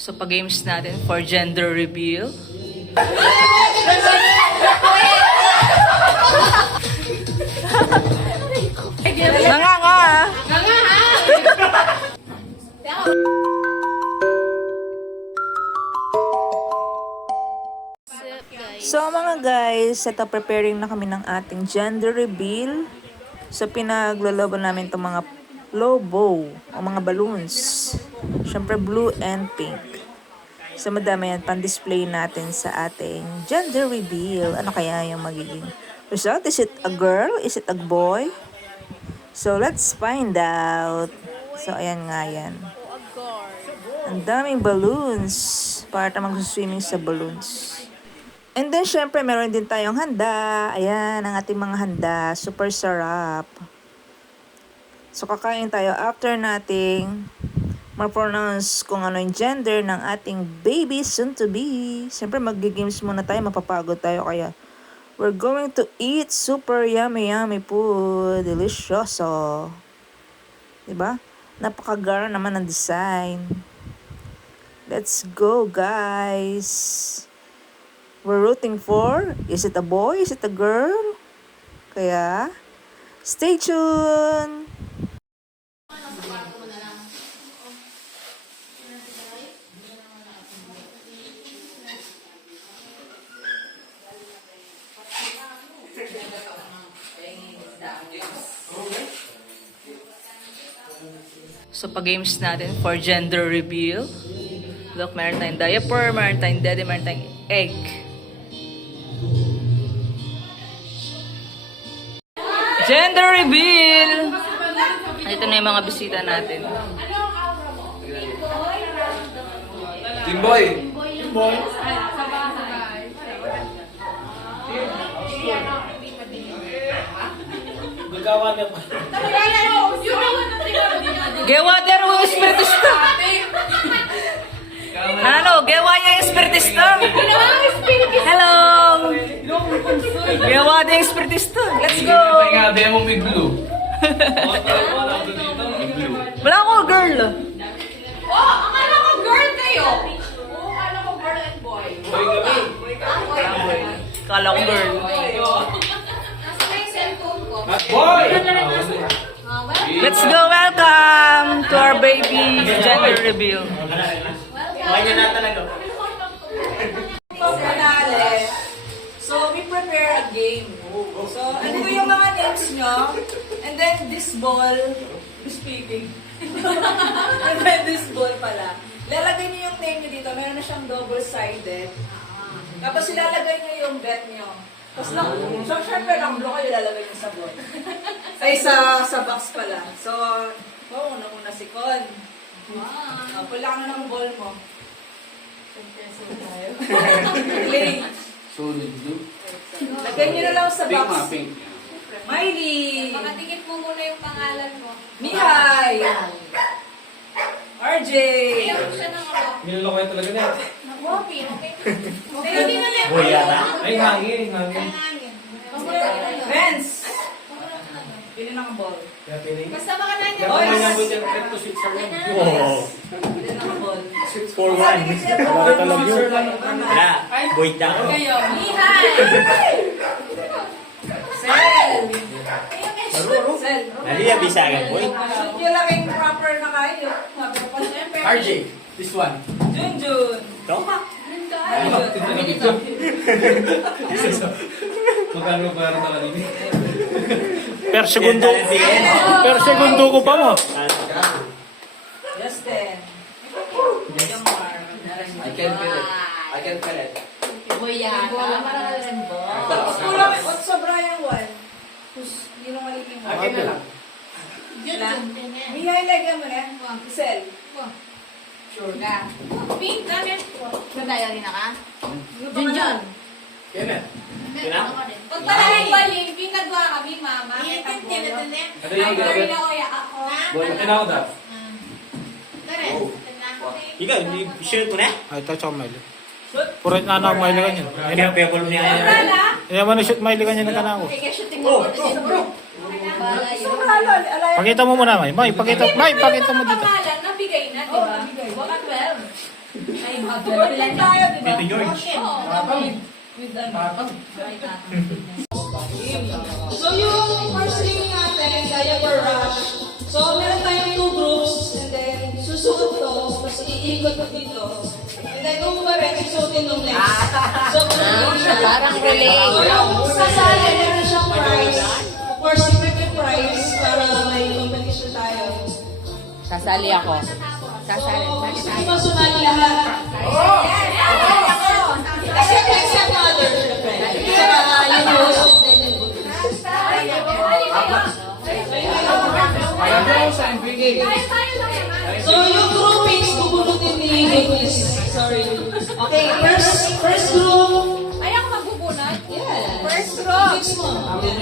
So, pag-games natin for gender reveal. Nanganga ah. So mga guys, ito preparing na kami ng ating gender reveal. So pinaglolobo namin itong mga lobo o mga balloons. Siyempre blue and pink. So madami yan pan-display natin sa ating gender reveal. Ano kaya yung magiging result? Is it a girl? Is it a boy? So let's find out. So ayan nga yan. Ang daming balloons. Para tayong mag-swimming sa balloons. And then, syempre, meron din tayong handa. Ayan, ang ating mga handa. Super sarap. So, kakain tayo after nating ma-pronounce kung ano yung gender ng ating baby soon to be. Syempre, mag-games muna tayo. Mapapagod tayo. Kaya, we're going to eat super yummy food. Delicioso. Diba? Napakagara naman ang design. Let's go, guys. We're rooting for, is it a boy? Is it a girl? Kaya, stay tuned! So, pag-games natin for gender reveal. Look, meron tayong diaper, meron tayong daddy, meron tayong egg. Gender reveal! Ito na yung mga bisita natin. Timboy! Timboy! Magawa niya pa. Gewater o espiritista? Ano? Gewa niya yung espiritista? Hello! Gewa niya yung espiritista. Let's go! Nga, mo may blue. Wala ko, girl. Oh, akala ko girl kayo. Oo, akala ko girl and boy. Boy kami. Kala ko, girl. Nasa may cellphone ko. Boy! Let's go! Welcome to our baby gender reveal. Kanya na talaga. So, we prepare a game. So, ano yung mga names nyo? And then, this ball, speaking. And then, this ball pala. Lalagay nyo yung name nyo dito. Meron na siyang double-sided. Tapos, ilalagay nyo yung bet nyo. Tapos, so, syempre, lang blue kayo ilalagay nyo sa ball. Ay, sa box pala. So, una si Con. Pula ka na ng ball mo. Play. Solid blue. Lagay nyo na lang sa Pink box. mga pink. Miley! Makatikip mo muna yung pangalan mo. Mihay! RJ! Ayaw siya ng ako. Niloloko yan talaga na. Nakuha, okay. Hindi na lang. Boy yata. Ay, hangin, hangin. Hangin. Vince! Pili ng ball. Kaya piling. Basta baka na niya. Boys! Kaya mo dyan, red to Switzerland. Pili ng ball. 4-1. Bakit alam yun? Wala. Boy down. Kayo. Mihay! Sel! Sel! Nali na bisagan, boy. Shoot nyo lang yung proper na kayo. RJ, this one. Junjun! Ito? Magkano ba rin ako dito? Per segundo. Per segundo ko pa mo. Justin! I can feel it. I can feel it. Boy yata. What's sobra yung one? Yun ang mali yung one. Akin na lang. Mihay, lagyan mo na. Sel. Sure ka. Pink namin. Natayo rin na ka? Junjun. Kenneth. Pag pala nagwaling, pinagwa kami, mama. Ano yung Ay, gagawin? na oya ako. Boy, Akin ako daw. Ikaw, hindi sure mo na? Ay, ito tsaka Miley. Purit na anak, Miley kanyan. Kaya pepol niya. Kaya man na-shoot Miley kanyan na kanako. Kaya shooting mo. Pakita mo muna, May. May, pakita mo dito. Pangalan, nabigay na, di ba? Baka 12. Ay, mag-working tayo, di ba? Tito George. So yung first thing natin, diaper rush. So meron tayong 2 groups and then susuot to, tapos iikot ko dito. And then kung ba rin, susuotin nung next. So parang relay. So yung sasali, meron siyang prize. Of course, secret prize para may competition tayo. Kasali ako. Kasali. So, gusto mo sumali lahat? Except others, syempre. Yung host and then yung So, yung groupings, bubunutin ni Nicholas. Sorry. Okay, first group. Ay, ako magbubunot? Yeah. First group. Fix mo.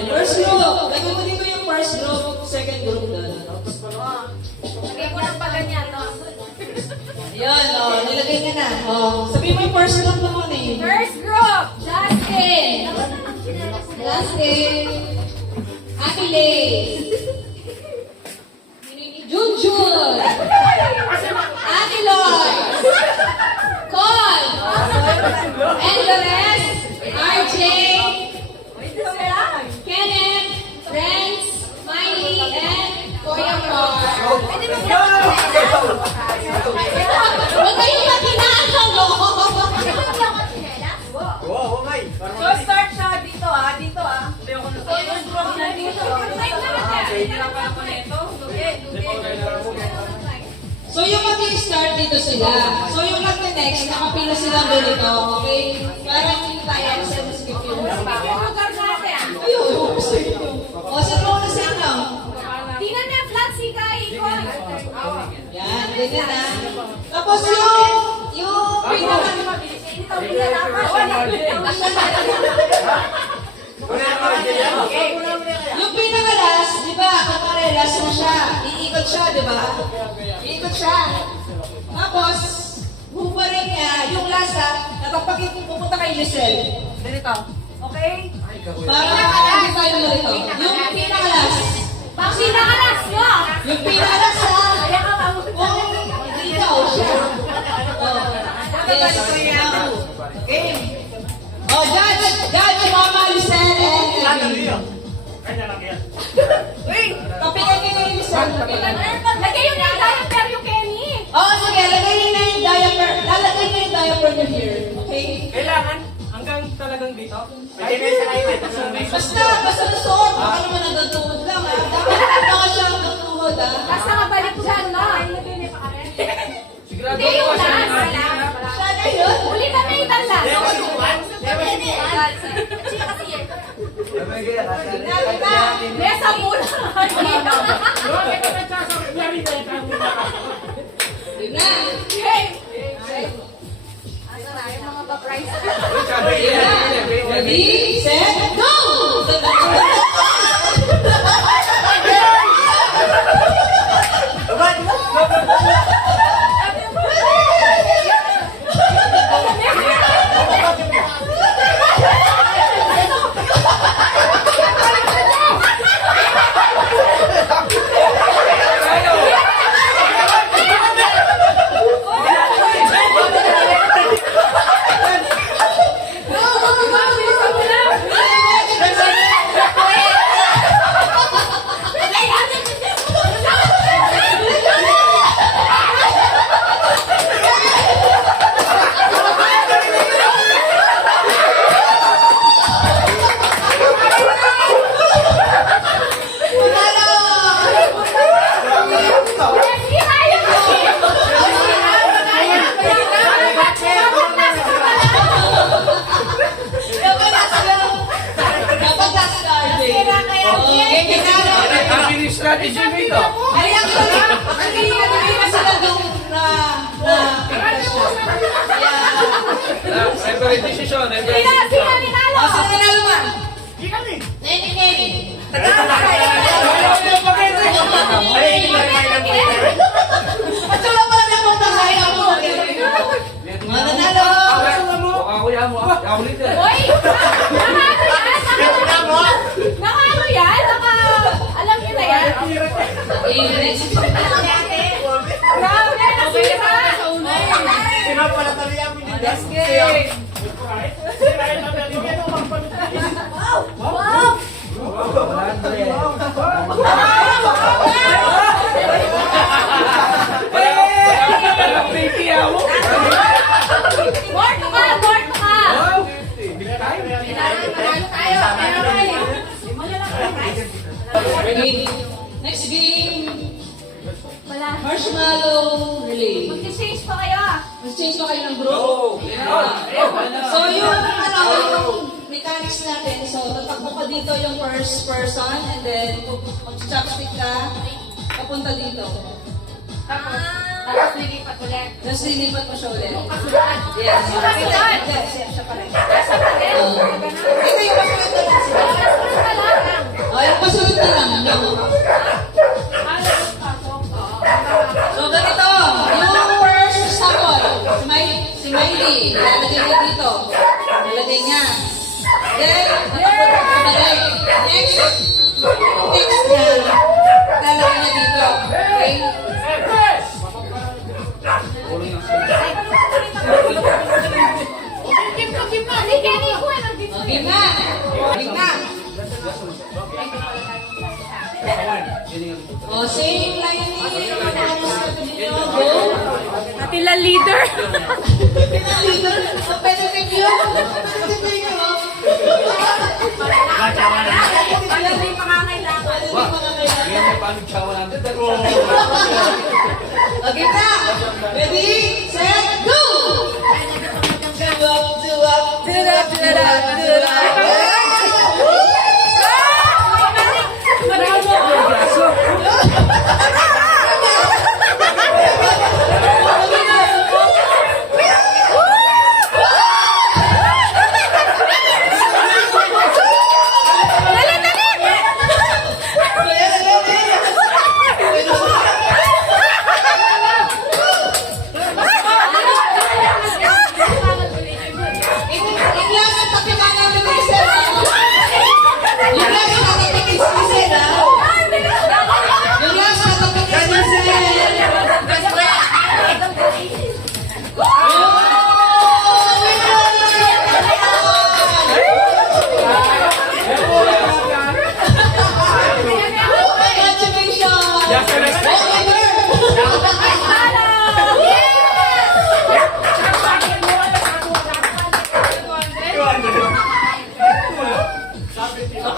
First group. Lagyan mo dito yung first group, second group doon. Lagyan ko ng paganyan, no? Yan, nilagay ka na. Sabihin mo yung first group na muna eh. First group, Justin. Justin. Akile. Junjun. Akiloy. Col. And the rest, RJ. Kenneth. Renz. Miley. And Kuya Car. Huwag kayong makinaan sa loob. Wow, okay. So, start siya dito, Dito, So, yung group na dito. So yung mag-start dito sila. So yung mag-next, nakapila silang ganito. Okay? Parang hindi tayo sa skip yung Lugar natin. ayun, gusto nyo. O, saan mo na sa inyo? Tingnan niya, flat si Kai. Yan, ganyan na. Tapos yung yung pinakalas, di ba, kakarelas mo siya. Iikot siya, di ba? Iikot siya. Tapos, hubarin niya, yung lasa, nakapag pupunta kay Giselle. Ganito. Okay? Para hindi tayo narito. Yung pinakalas. Pang sinakalas mo. Yung pinakalas ha. Kaya ka mabuti. Kung ikaw siya. Yes. Game. Oh, judge, Mama Giselle and Kapitan kayo yung Giselle. Lagay yun na yung diaper yung Kenny. Oo, sige, lagay niyo na yung diaper. Lalagay niyo yung diaper niyo here. Okay? Kailangan hanggang talagang dito. Basta nasuot. Baka naman hanggang tuhod lang ha. Dapat baka siya hanggang tuhod ha. Basta mabalik dyan, no? Sigurado Hindi ko yung siya last. Siya na yun. Uli ka na yung last. Nesa muna. Yun na. Ano na, yung mga pa-price. Ready, set, go! Strategy mo ito. Ay, ang galing na sila doon na Every decision. Sino ninalo? sa tinalo ba? Nenny. At wala pala na po na kaya mo. Mananalo. Ako yan mo. Ako ulit eh. Hoy! Nakano yan? Alam niyo na yan? Okay, next. Grabe, nasira! Let's game. Wow! Born ka! Born ka! Ready? Next game. Marshmallow relay. Mag-change pa kayo ah. Mag-change ba kayo ng group? So yung mechanics natin, so tatakbo ka dito yung first person and then mag-chopstick ka, papunta dito. Tapos nilipat ulit. Tapos lilipat mo siya ulit. Kasunod. Yes. Kasunod. Yes, yes, siya pa rin. Kasunod. Ito yung pasunod na lang sila. Kasunod ka lang. Oh, yung pasunod na lang. So ganito, yung first sample, si Miley, lalagay niya dito. Lalagay niya. Then, lalagay. Next niya, lalagay niya dito. Okay? Kim ko. Hindi, Kenny ko. Nandito. Okay na. Okay na. Oh, same line ni Go. Natila leader. Pwede din yun. Pwede din yun. Wala din makakailangan. Okay na. Ready, set, go!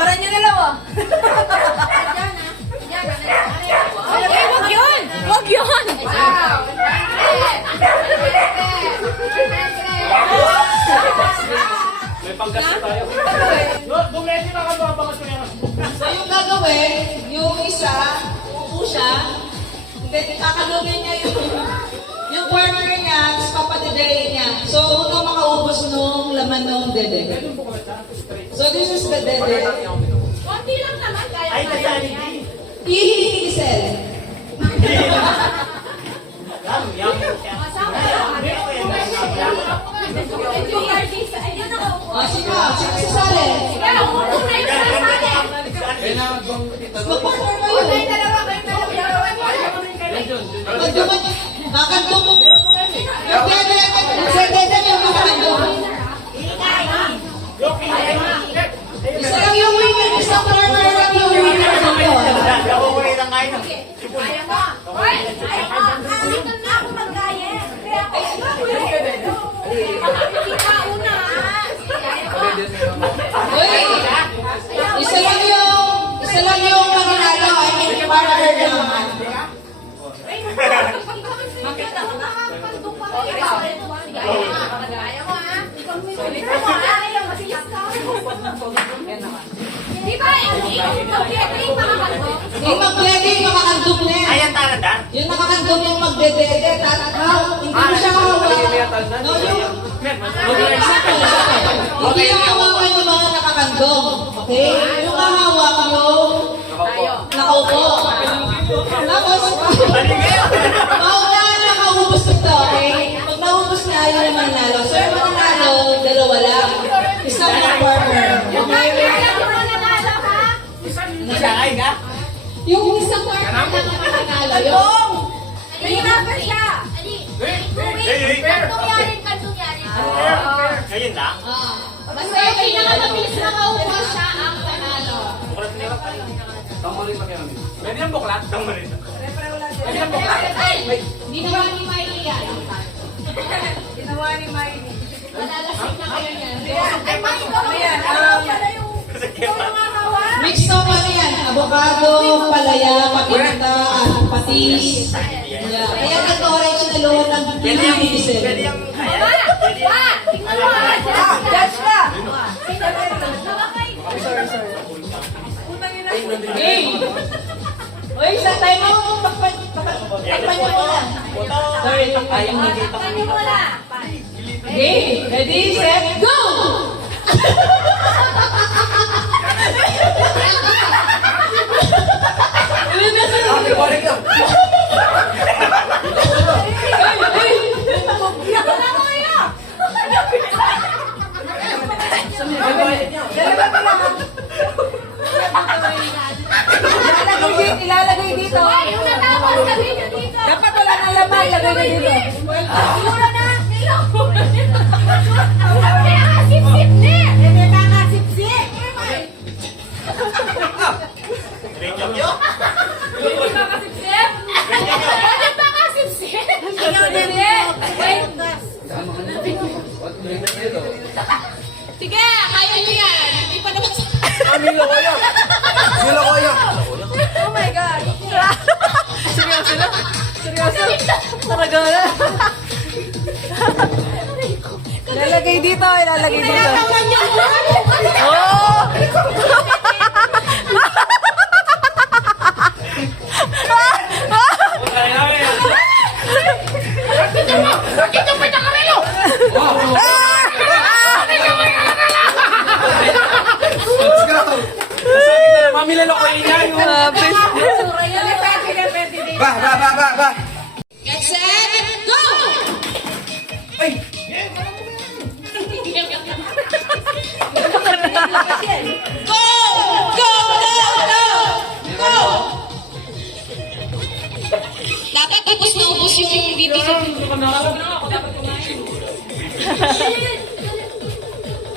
Para nyo dalawa. Ay, wag yun! Wag yun! May panggas tayo. Bumili na ka ba mga suya? So yung gagawin, yung isa, uupo siya, then kakalugin niya yung partner niya, tapos papadidein niya. So unang makaubos nung laman ng dede. So this is the dede. Konti lang naman, kaya kaya yan. Ihihigisel. Masama lang. Ito yung artista. Ayun nakaupo. O, sino sasali? Kaya umupo na yung sasali. Mag-partner kayo. Kayong dalawa, kayong dalawa. Magduman, kakandong. Nagdede yung kakandong. Isa lang yung winner, isang partner lang yung winner dito. Kaya mo. Hoy, kaya mo. Dito na ako mag-gaya. Kaya ako. Kita una. Uy, isa lang yung maginalo, I mean, partner lang. Magkita ko nakakaldong pa rin. Kaya mo ha. Ayaw, masiyak ka. Di ba, mag-pledging makakaldong? Yung mag-pledging, makakandong na yan. Ayan talaga. Yung nakakandong yung magdedede, hindi mo siya hawak. No, hindi yung hawakan yung mga nakakandong. Okay? Yung hawak yung nakaupo. Tapos, paunahan nakaubos ito, okay? Pag naubos na, yun naman nalo. So, yung mananalo, dalawa lang. Isang partner. Okay? Nasakay ka? Yung isang partner na mananalo. Yung Nahihirapan siya. Wait. Ayun lang. Basta yung pinakamabilis na maubos siya ang panalo. Buklat nila. Tanggalin pa kayo. Pwede yung buklat? Tama rin. Pwede yung buklat? Ginawa ni Miley yan. Ginawa ni Miley. Malalasing na kayo niyan. Ay, Miley, Ayan, Mix of ano yan? Avocado, palaya, paminta, at patis. Yeah. Kaya nag-orange na load ng diesel. Pwede yung... Judge ka! Hey! Uy, sa time mo, takpan niyo muna. Sorry, ayaw nakita ko. Okay, ready, set, go! Balik lang. Ilalagay dito. Yung natapos sa video dito. Dapat wala nang laman, lagay na dito. Mura na. Kaya nga sip-sip na. Hindi ka nga sip-sip. Rachel yun? Hindi ba ka sip-sip? Hindi ba ka sip-sip? Hindi. Wait. Sige, kaya niyo yan. Hindi pa naman sa... Milo koyo. Milo koyo. Oh my God. Seryoso na? Seryoso? Talaga na? Ilalagay dito, ilalagay dito. Oh! Let's go. Mamila ko yun yan. Ba. Get set, go! Ay. Go! Go! Go! Dapat ubus na ubus yung dito sa...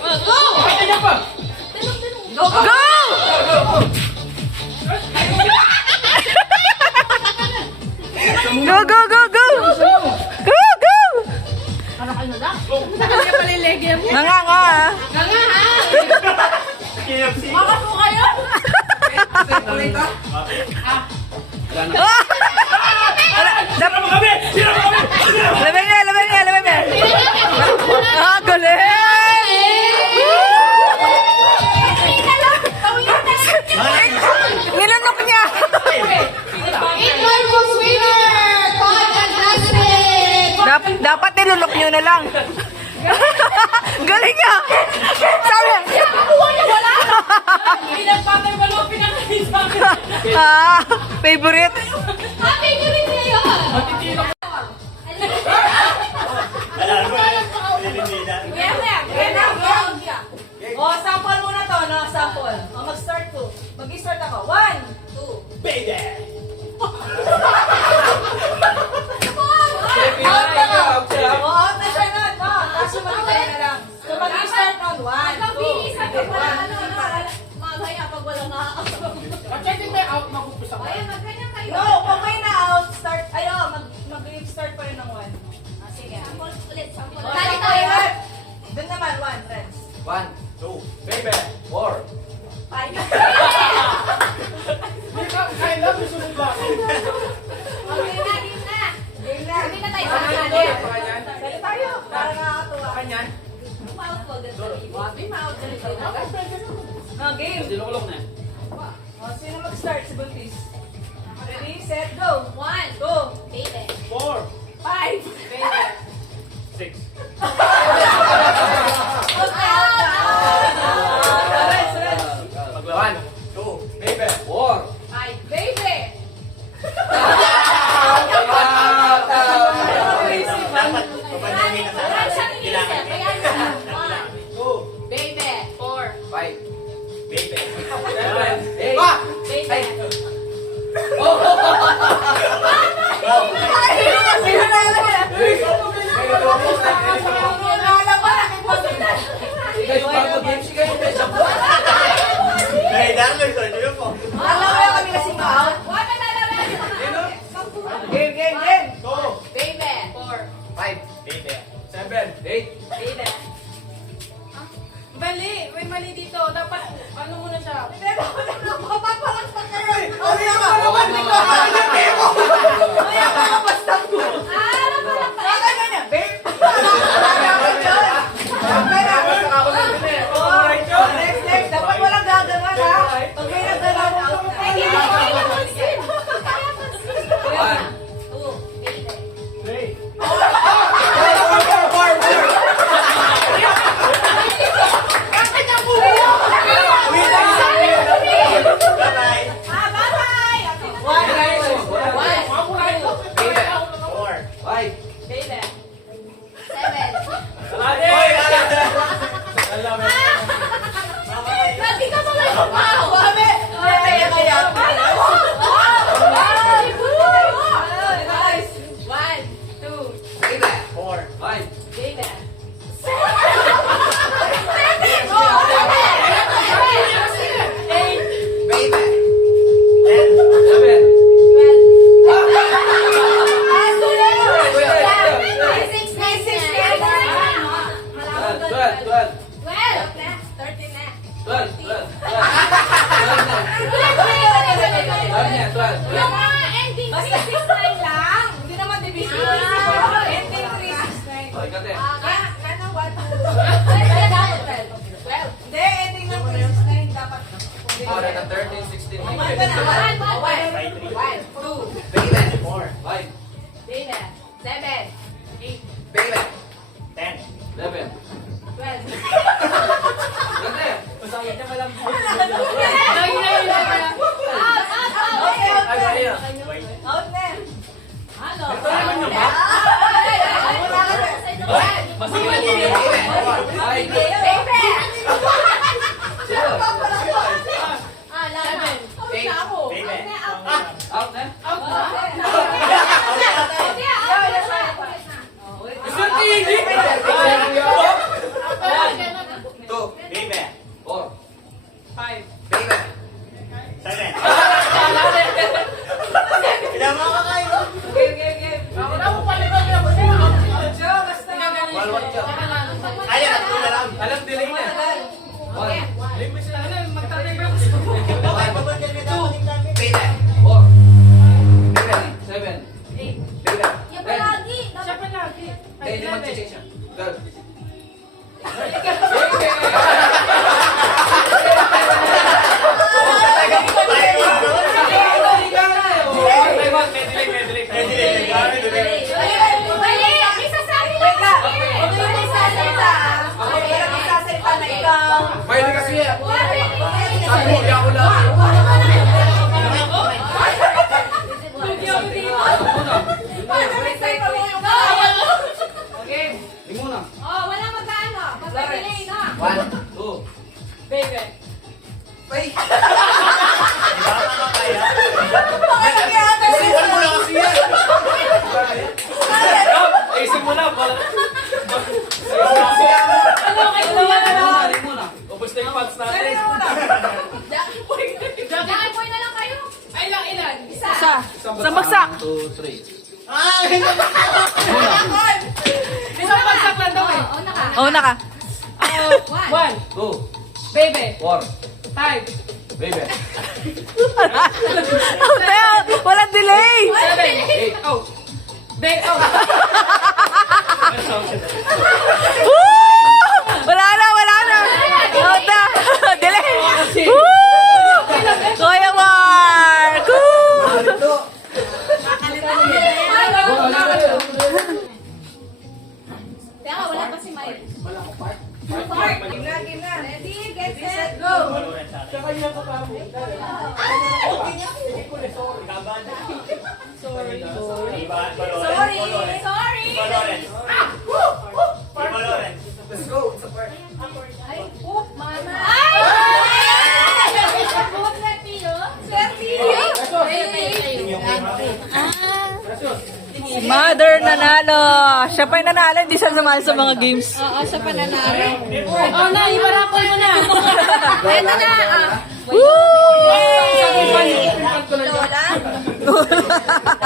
Go! Go! Go! Go, go, go, go! Go, go! Nga nga. Makaso kayo? Dapat kami! Labay niya! Ah, galing! Nilunok niya! Inversus winner! Todd and Aspen! Dapat nilunok niyo na lang. Galing nga! Sabi! Nakuha niya wala! Pinagpatay ba lang pinakaisa? Favorite? Happy ko rin niya yun! Alam mo, nililinan. Oh, sample muna to, no? Sample. Oh, mag-start to. Mag-start ako. 1, 2. Baby! Out na lang. Oh, out na siya na. No, tapos yung mag-start na lang. So, mag-start on 1, 2. Mabilisan ka pa. One. Mamaya pag walang nakakasama. Pwede may out magumpisa ko. Ayan, magganyan kayo. No, pag may na-out, start. Ayun, mag-start pa rin ng 1. Sige. Sample ulit, sample. Oh, Dali sample tayo. ulit. Doon naman, 1, friends. 1, 2, baby. 4. 5. Kaya lang, susunod ba? Okay na, game na. Game na. Hindi na tayo One, sa two. kanan. Sali tayo. Para nakakatuwa. Kanyan? Mouth ko dito. May mouth na rin. No, game. Sinukulong na. Oh, sino mag-start? Si Buntis. Ready, set, go. 1, 2, baby. 4. 5. 6. One, two, baby. 4. 5, baby. Dapat, kapag may nasama, Wala siyang inisip. Ayan na. 1, 2, baby. 4, 5. baby. 7, 8. baby. Sino na? Baby. 7. Kalade! Hindi ka pala yung pao. Babe! Kaya. Guys! 1, 2, Baby! 4. 5. baby. Baby! 10. 7. 12. Yung mga ending Basta 6-9 lang. Hindi naman division. Ending 3-6-9. Okay, kate. Hindi, ending ng 3-6-9 dapat. Okay, 13, 16, 19. Baby. 4. 5. Baby. 7, 8, Baby! 10. 11. 12. Kate! Ay, kanina. Out na. Ano? Ay! Baby! Sino? Ah, laban. Baby. Out na? Two. Baby. 4. 5. Baby! 7. Ilang mga kayo? Ako na mo palibag na. Walwat ka. Ayan, ako na lang. Alam, delay na. 1. Okay, babagyan ka dapat yung dami. Baby! 4. Baby! 7. Baby! Yung palagi. Siya pa lagi. Eh, hindi mag-check siya. Girl. Mali! May sasabi lang kasi. May sasalita. May sasalita na ikaw. Pwede kasi yan. Ako, Ako, hindi ako lang. Okay. Hindi muna. Oh, wala magkano. Magpapilay, no? 1, 2. Baby. Ay! Isipan mo na kasi yan. Ay, simula. Ano kayo naman? Hindi muna. Ubus na yung pants natin. Jackie boy na lang kayo. Ay, ilan? Isa. Isang bagsak. 1, 2, 3. Isang bagsak lang daw eh. Oh, naka. Oh, naka. 1. 2, Baby. 4. 5. Baby. Oh, Teo, walang delay. 7. 8. Out. Baby. Out. Woo! Wala na. Oh, na. Delay. Woo! Kuya Mark. Woo! Teka, wala pa si Mike. Game na. Ready, get set, go. Sorry. Sorry. Sorry. Let's go. It's a part. Ay, mama. Ay! Si Mother nanalo. Siya pa yung nanalo, hindi siya sumali sa mga games. Oo, siya pa nanalo. Oh, na, ibarapol mo na. Ito na. Woo!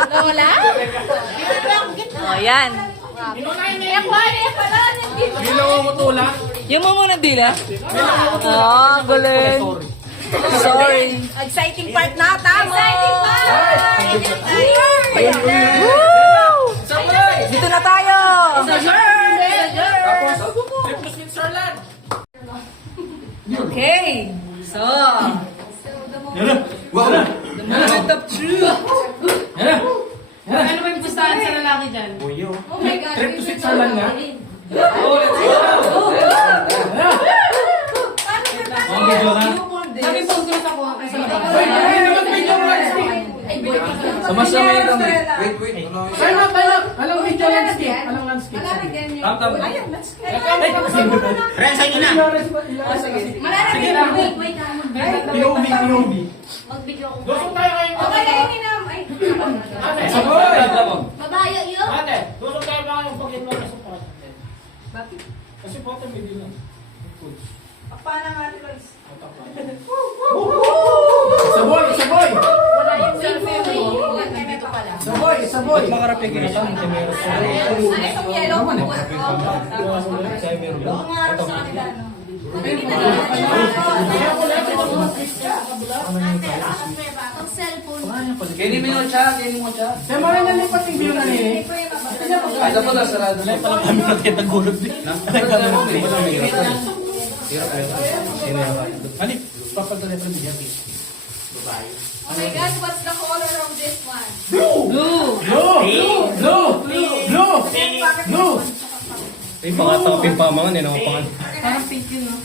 Lola? Oh, yan. Bilang mo tula. Yung mo muna dila. Oh, galing. Sorry. Exciting part na, tama. Exciting part! Woo! Dito na tayo. Okay. So, the moment of truth. Ano ba yung pustahan sa lalaki dyan? Oh my God. Trip to Switzerland nga? Sabi po, gusto ko kayo sa labas. Ay, naman video rights eh. Ay, Sama-sama yung Wait. Alam video landscape. Alam landscape. Wala na ganyan. Tam-tam. Ayun, let's go. Ren, sa inyo na. Sige lang. Wait lang. POV. Mag-video ko. Gusto tayo ngayon. Okay, kainin na. Ay, Ate, babayo yun. ate, gusto tayo ba ngayong pag-ito na support? Bakit? Kasi po ito may bilang. Paano nga ito, guys? Saboy! Wala yung selfie mo. Dito pala. Saboy! Makarap yung ginito. Ano yung yellow mo? Oo nga, harap sa kanila, no? Ang cellphone. Kainin mo yung chat, kainin mo chat. Kaya mga nalipat yung view na nini. Ay, dapat na sarado. Kami natin nagulog din. Ano? Papadala pa niya. Oh my God, what's the color of this one? Blue! Ay, pangatapin pa mga ninawapangan. Parang pink yun, no?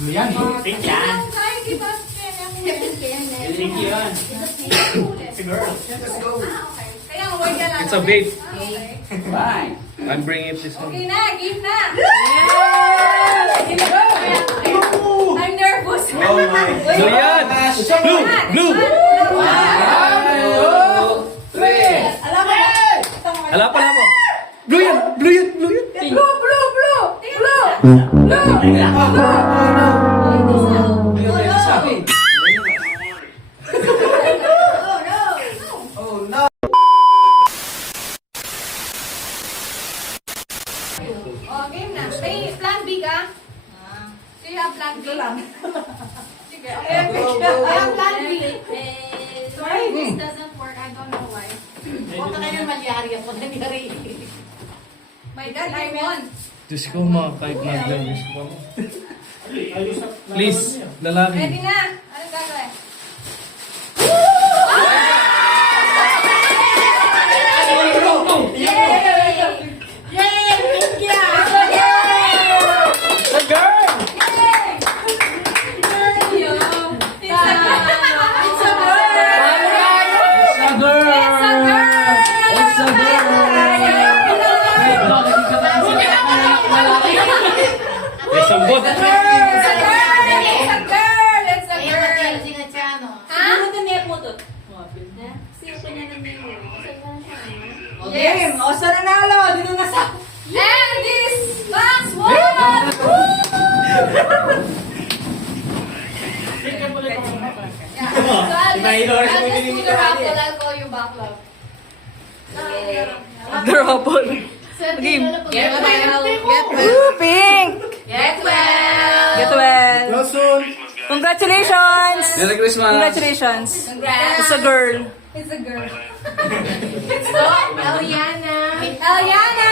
Blue yan. Kaya, give us Thank you, yan. It's a girl. Okay. Kaya, wag ka lang. It's a babe. Okay. Bye. I'm bringing it this one. Okay na, give na. I'm nervous. Oh my Blue yan! Blue! Alam mo na! Ala pa mo. Blue yan! Blue yan! Blue yan! Blue! Sabi. Oh, no. Oh no. Oh, game na. May plan B ka? Do you have plan B? Sige. I have plan B. Sorry, this doesn't work. I don't know why. Huwag ka kayo magyari ako nangyari. My God, I won. Diyos ko, mga kahit nag-lang. Diyos ko. Please, lalaki. Ready na? Anong gagawin? May sambot. Game! O, sa nanalo! Dito na sa... And this box won! Yeah. So I'll just do the raffle. I'll call you back, love. The raffle. Game. Get well. Get well. Woo, pink! Get well. Get well. Lawson! Congratulations! Merry Christmas. Congratulations. Congrats. It's a girl. It's a girl. So, Eliana. Eliana.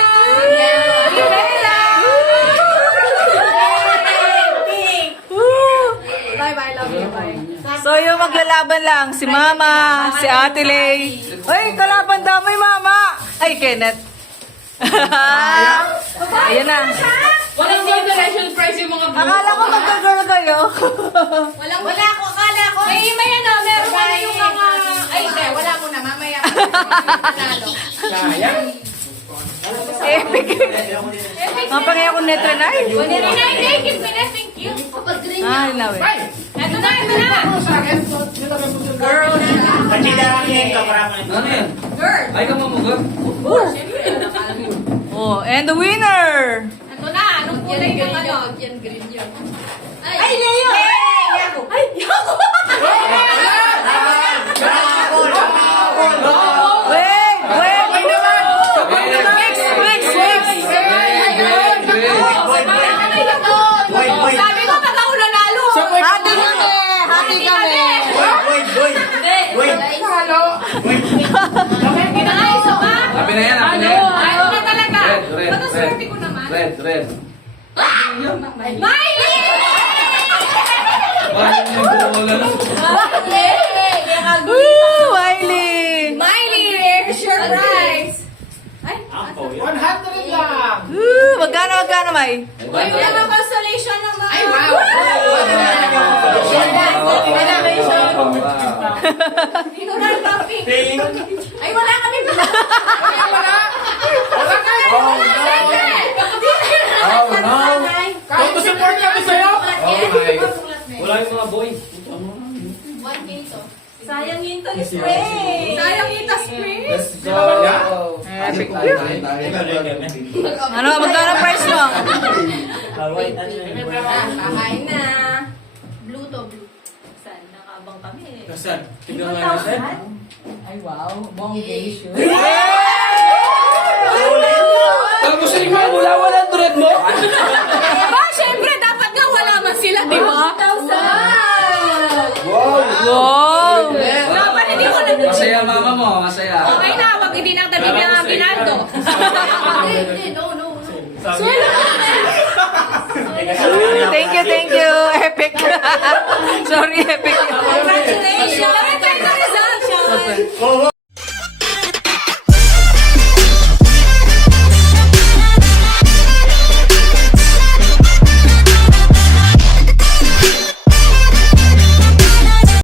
Rivera. Woo! Bye-bye. Love you. Bye. So yung maglalaban lang, si Mama, si Ate Lay. Ay, kalaban daw may Mama! Ay, Kenneth. Ayan na. Walang consolation prize yung mga Akala ko magka-girl kayo. Wala ko. Akala ko. May ano, meron pa yung mga... Ay, hindi. Wala mo na. Mamaya. Panalo. Epic. Ang pangyayon ko netra na eh. Thank you. Kapag green Ay, nawe. Ito na. Girl. Pachida kami ngayon ka para Ano yan? Girl. Ay ka mamugot. Oh, and the winner! Ito na. Anong kulay yung ano? Yan, green yun. Ay, Leo! Ay, Yako! Wait! Sabi ko, pag ako nanalo. Hati kami! Hati kami! Pinakaiso ka? Sabi na yan, sabi na yan. Ayaw na talaga. Red. Ba't ang swerte ko naman? Red. Miley! Bakit yung bola lang? Woo! Wiley! Miley, here's your prize. Ay, 100 lang! Woo! Magkano, May? wala naman consolation naman. Ay, wow! Dito na ang topic. Ay, wala kami. Wala kayo. Oh, no. Toto support kami sa'yo. Wala yung mga boy. 1K to. Sayang yun to, spray. Sayang yung spray. Let's go. Epic. Ano? Ano, magkano price mo? Kakain na. Blue to blue. Saan? Nakaabang kami. Nasaan? Tignan nga natin. Tapos yung mga wala 100 mo? Ba, syempre, dapat nga wala man sila, di ba? 1,000! Wow! Dapat hindi ko na... Masaya mama mo, masaya. Okay na, wag hindi na tabi na ginando. Hindi, no. Thank you. Epic. Sorry, epic. Congratulations! Congratulations!